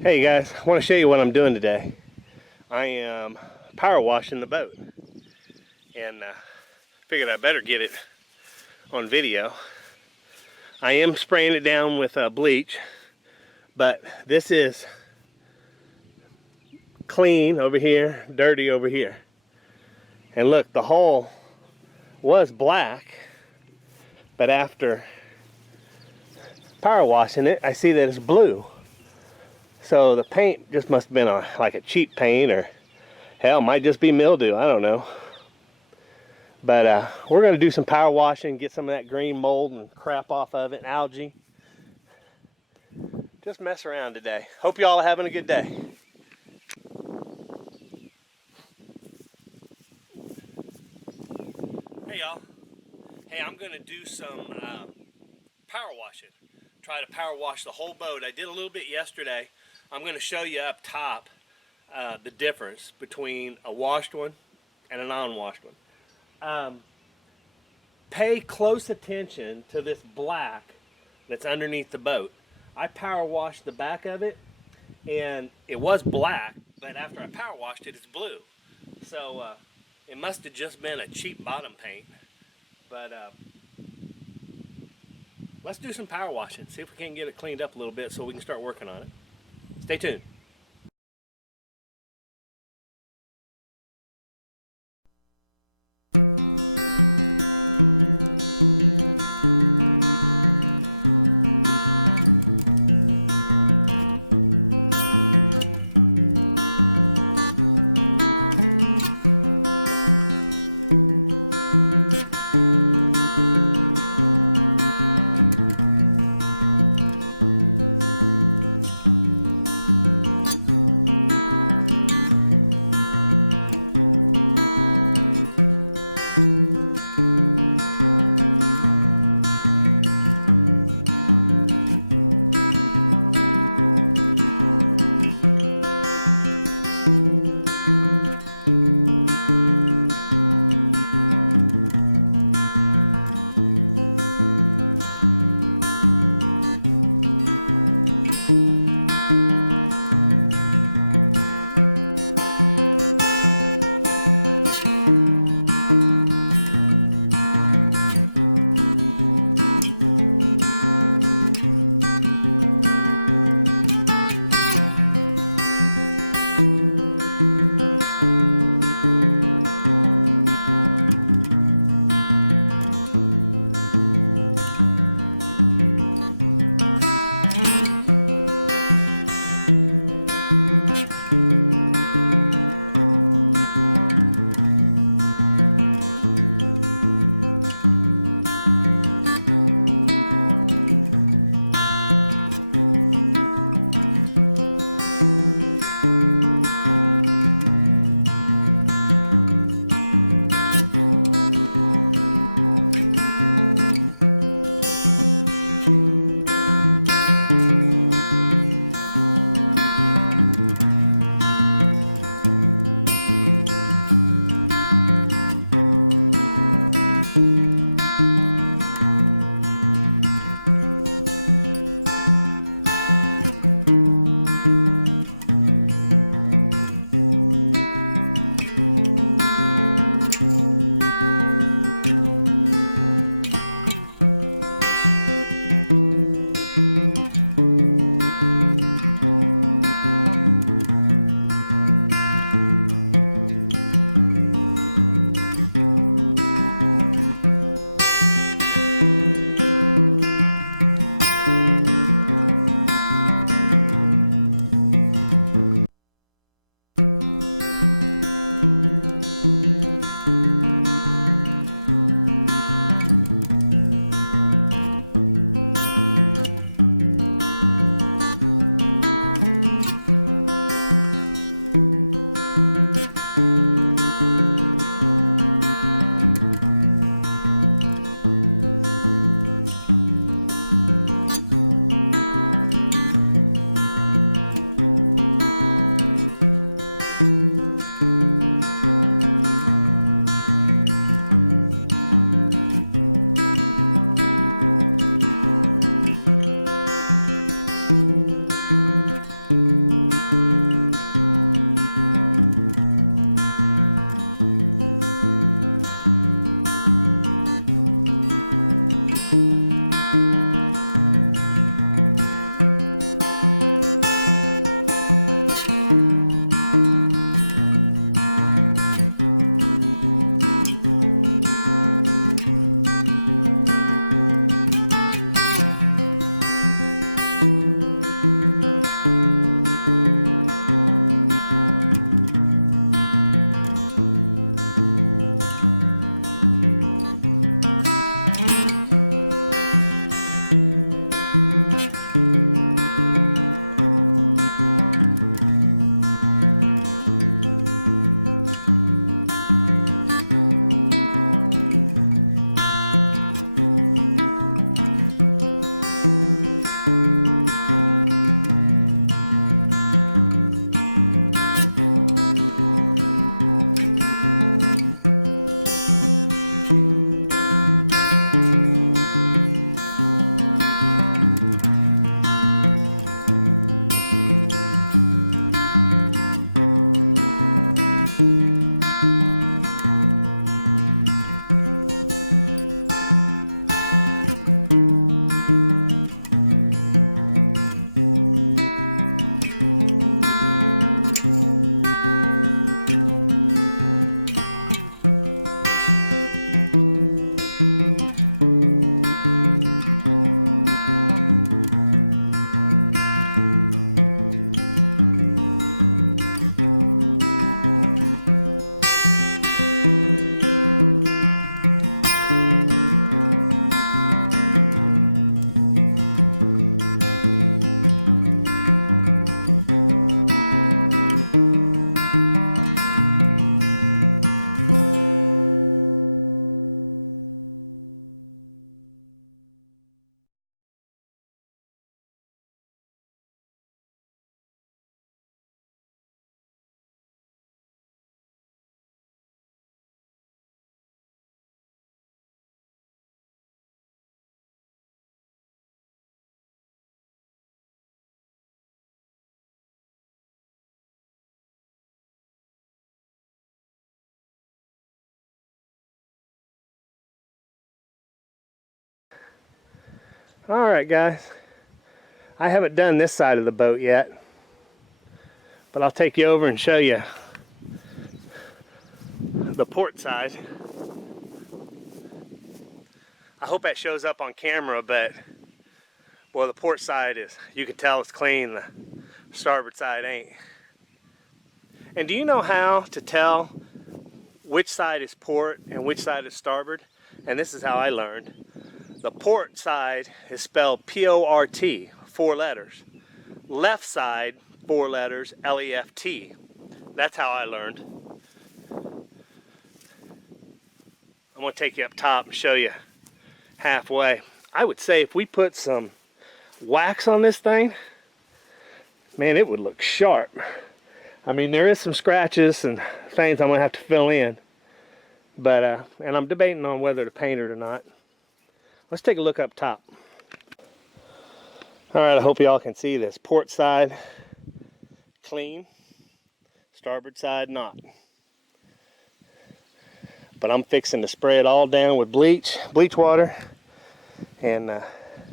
Hey guys, I want to show you what I'm doing today. I am power washing the boat, and figured I better get it on video. I am spraying it down with bleach, but this is clean over here, dirty over here. And look, the hull was black, but after power washing it, I see that it's blue. So the paint just must have been like a cheap paint, or hell, might just be mildew, I don't know. But we're going to do some power washing, get some of that green mold and crap off of it, and algae. Just mess around today. Hope y'all are having a good day. Hey y'all. Hey, I'm going to do some power washing. Try to power wash the whole boat. I did a little bit yesterday. I'm going to show you up top the difference between a washed one and a non-washed one. Pay close attention to this black that's underneath the boat. I power washed the back of it, and it was black, but after I power washed it, it's blue. So it must have just been a cheap bottom paint. But let's do some power washing, see if we can get it cleaned up a little bit so we can start working on it. Stay tuned. Alright guys, I haven't done this side of the boat yet, but I'll take you over and show you the port side. I hope that shows up on camera, but well, the port side is, you can tell it's clean, the starboard side ain't. And do you know how to tell which side is port and which side is starboard? And this is how I learned. The port side is spelled P-O-R-T, 4 letters. Left side, 4 letters, L-E-F-T. That's how I learned. I'm going to take you up top and show you halfway. I would say if we put some wax on this thing, man, it would look sharp. I mean, there is some scratches and things I'm going to have to fill in. But, and I'm debating on whether to paint it or not. Let's take a look up top. Alright, I hope y'all can see this. Port side, clean. Starboard side, not. But I'm fixing to spray it all down with bleach water. And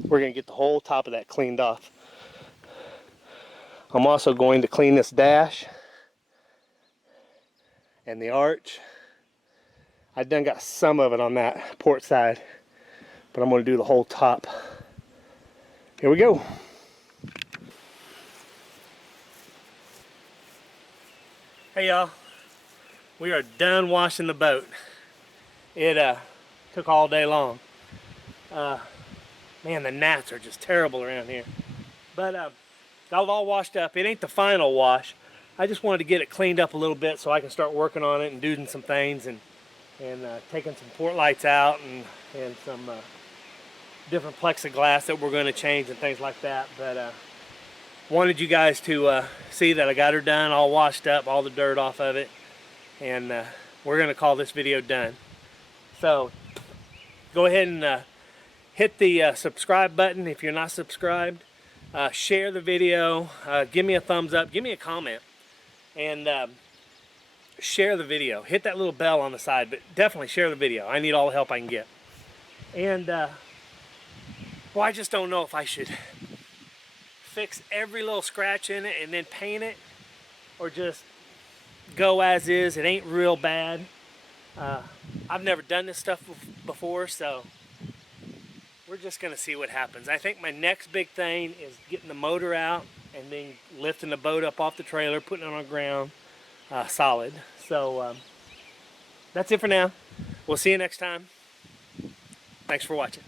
we're going to get the whole top of that cleaned off. I'm also going to clean this dash and the arch. I done got some of it on that port side, but I'm going to do the whole top. Here we go. Hey y'all, we are done washing the boat. It took all day long. Man, the gnats are just terrible around here. But got it all washed up. It ain't the final wash. I just wanted to get it cleaned up a little bit so I can start working on it and doing some things and taking some port lights out and some different plexiglass that we're going to change and things like that. But wanted you guys to see that I got her done, all washed up, all the dirt off of it, and we're going to call this video done. So go ahead and hit the subscribe button if you're not subscribed. Share the video, give me a thumbs up, give me a comment, and share the video. Hit that little bell on the side, but definitely share the video. I need all the help I can get. And well, I just don't know if I should fix every little scratch in it and then paint it, or just go as is. It ain't real bad. I've never done this stuff before, so we're just gonna see what happens. I think my next big thing is getting the motor out and then lifting the boat up off the trailer, putting it on the ground solid. So that's it for now. We'll see you next time. Thanks for watching.